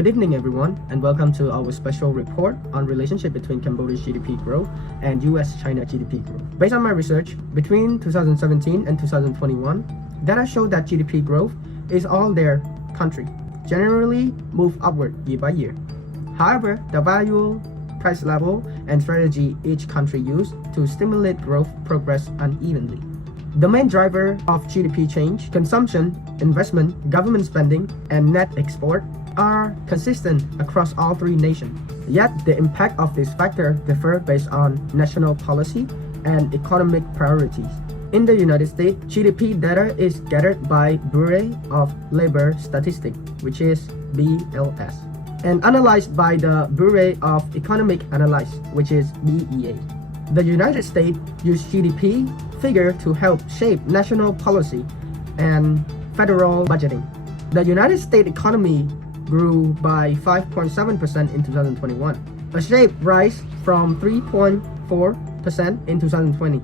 Good evening, everyone, and welcome to our special report on relationship between Cambodia's GDP growth and US-China GDP growth. Based on my research, between 2017 and 2021, data show that GDP growth is all their country, generally move upward year by year. However, the value, price level, and strategy each country used to stimulate growth progress unevenly. The main driver of GDP change, consumption, investment, government spending, and net export are consistent across all three nations. Yet, the impact of this factor differ based on national policy and economic priorities. In the United States, GDP data is gathered by Bureau of Labor Statistics, which is BLS, and analyzed by the Bureau of Economic Analysis, which is BEA. The United States use GDP figure to help shape national policy and federal budgeting. The United States economy grew by 5.7% in 2021, a sharp rise from 3.4% in 2020.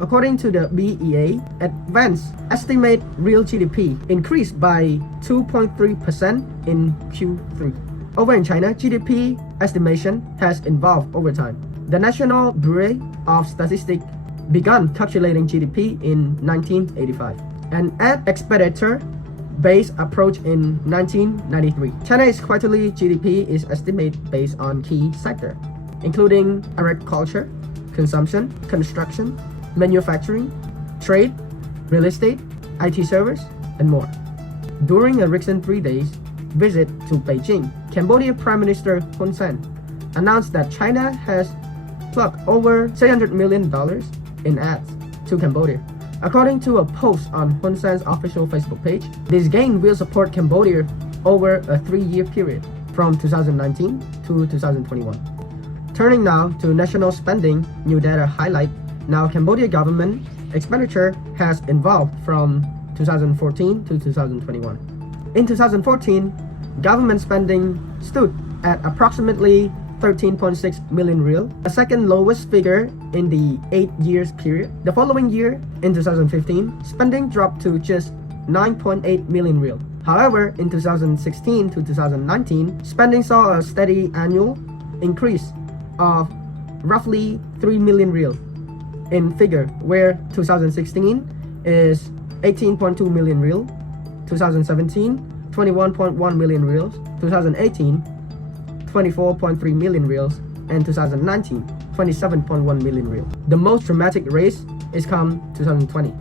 According to the BEA, advanced estimate real GDP increased by 2.3% in Q3. Over in China, GDP estimation has evolved over time. The National Bureau of Statistics began calculating GDP in 1985 and ad expenditure based approach in 1993. China's quarterly GDP is estimated based on key sectors, including agriculture, consumption, construction, manufacturing, trade, real estate, IT service, and more. During a recent 3 days visit to Beijing, Cambodia Prime Minister Hun Sen announced that China has plugged over $600 million in ads to Cambodia. According to a post on Hun Sen's official Facebook page, this gain will support Cambodia over a 3-year period from 2019 to 2021. Turning now to national spending, new data highlight now Cambodia government expenditure has evolved from 2014 to 2021. In 2014, government spending stood at approximately 13.6 million real, the second lowest figure in the 8 years period. The following year, in 2015, spending dropped to just 9.8 million real. However, in 2016 to 2019, spending saw a steady annual increase of roughly 3 million real in figure, where 2016 is 18.2 million real, 2017 21.1 million reals, 2018 24.3 million reals, and 2019 27.1 million reals. The most dramatic raise is come 2020,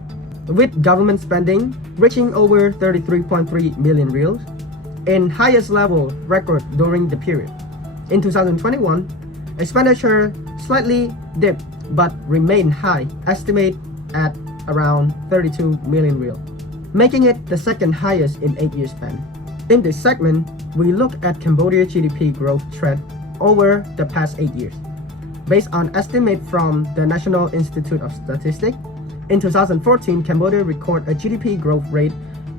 with government spending reaching over 33.3 million reals, in highest level record during the period. In 2021, expenditure slightly dipped but remained high, estimate at around 32 million real, making it the second highest in 8 years span. In this segment, we look at Cambodia GDP growth trend over the past 8 years. Based on estimate from the National Institute of Statistics, in 2014, Cambodia recorded a GDP growth rate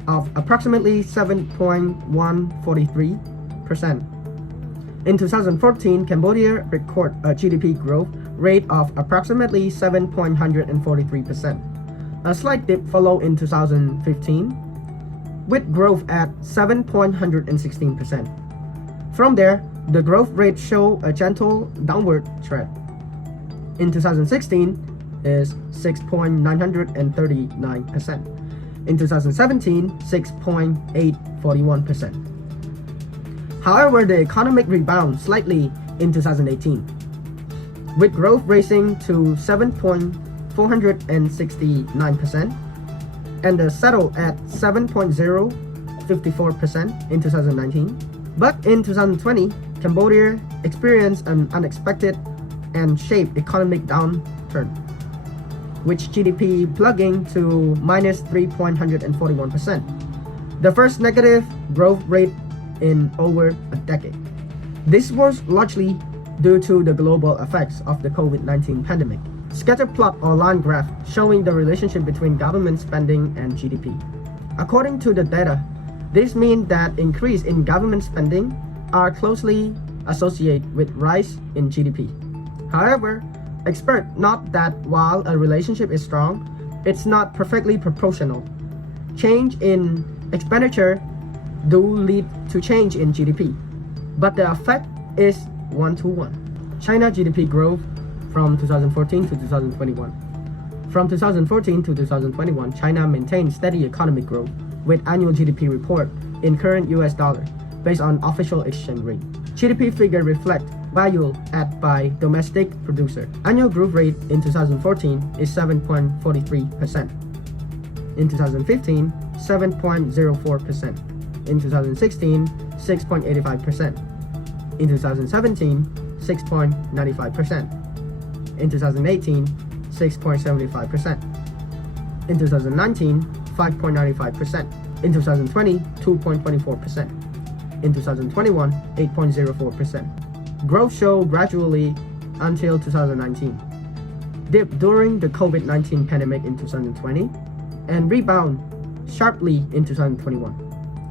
of approximately 7.143%. In 2014, Cambodia recorded a GDP growth rate of approximately 7.143%. A slight dip followed in 2015, with growth at 7.116%. From there, the growth rate showed a gentle downward trend. In 2016 is 6.939%. In 2017, 6.841%. However, the economic rebound slightly in 2018, with growth rising to 7.469%, and settled at 7.054% in 2019. But in 2020, Cambodia experienced an unexpected and sharp economic downturn, with GDP plugging to minus 3.141%, the first negative growth rate in over a decade. This was largely due to the global effects of the COVID-19 pandemic. Scatter plot or line graph showing the relationship between government spending and GDP. According to the data, this means that increase in government spending are closely associated with rise in GDP. However, experts note that while a relationship is strong, it's not perfectly proportional. Change in expenditure do lead to change in GDP. but the effect is 1-to-1. China GDP growth from 2014 to 2021. From 2014 to 2021, China maintained steady economic growth with annual GDP report in current US dollar based on official exchange rate. GDP figure reflect value added by domestic producer. Annual growth rate in 2014 is 7.43%. In 2015, 7.04%. In 2016, 6.85%. In 2017, 6.95%. In 2018, 6.75%. In 2019, 5.95%. In 2020, 2.24%. In 2021, 8.04%. Growth showed gradually until 2019. Dip during the COVID-19 pandemic in 2020 and rebound sharply in 2021.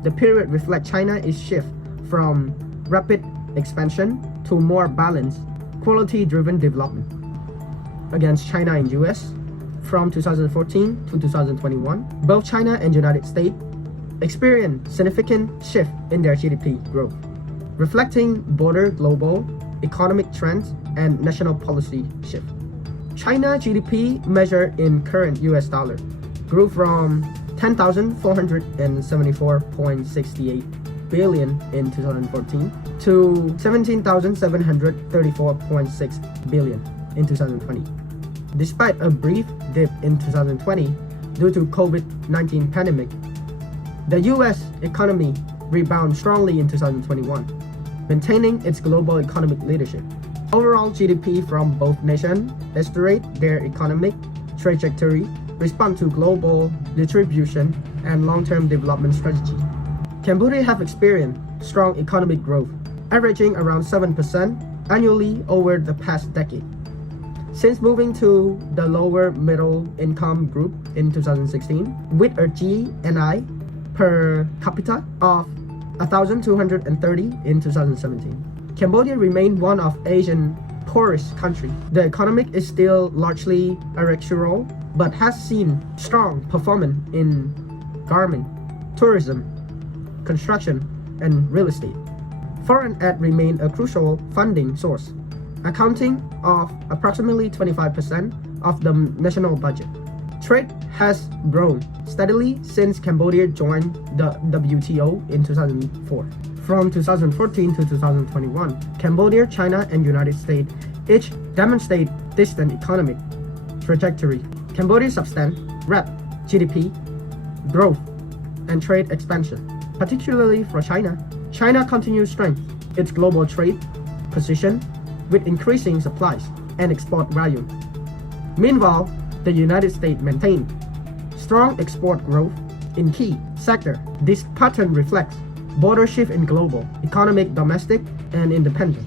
The period reflects China's shift from rapid expansion to more balanced, quality-driven development. Against China and US, from 2014 to 2021, both China and United States experienced significant shift in their GDP growth, reflecting broader global economic trends and national policy shift. China GDP measured in current US dollar grew from 10,474.68 billion in 2014 to 17,734.6 billion in 2020. Despite a brief dip in 2020 due to COVID-19 pandemic, the US economy rebounded strongly in 2021, maintaining its global economic leadership. Overall GDP from both nations illustrate their economic trajectory, respond to global distribution, and long-term development strategy. Cambodia have experienced strong economic growth, averaging around 7% annually over the past decade. Since moving to the lower middle income group in 2016, with a GNI per capita of 1,230 in 2017. Cambodia remained one of Asia's poorest countries. The economy is still largely agricultural, but has seen strong performance in garment, tourism, construction, and real estate. Foreign aid remained a crucial funding source, accounting of approximately 25% of the national budget. Trade has grown steadily since Cambodia joined the WTO in 2004. From 2014 to 2021, Cambodia, China, and United States each demonstrate distant economic trajectory. Cambodia's substance, rapid GDP growth, and trade expansion. Particularly for China, China continues to strengthen its global trade position with increasing supplies and export volume. Meanwhile, the United States maintained strong export growth in key sectors. This pattern reflects border shift in global, economic, domestic, and independent.